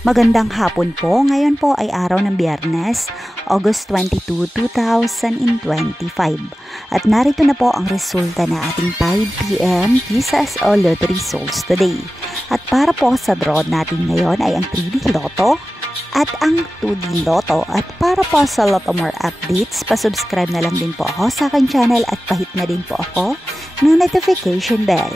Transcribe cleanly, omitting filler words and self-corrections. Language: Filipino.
Magandang hapon po. Ngayon po ay araw ng Biyernes, August 22, 2025. At narito na po ang resulta na ating 5 p.m. Kisas o Lottery Results today. At para po sa draw natin ngayon ay ang 3D Lotto at ang 2D Lotto. At para po sa Lotto More updates, pasubscribe na lang din po ako sa aking channel at pahit na din po ako ng notification bell.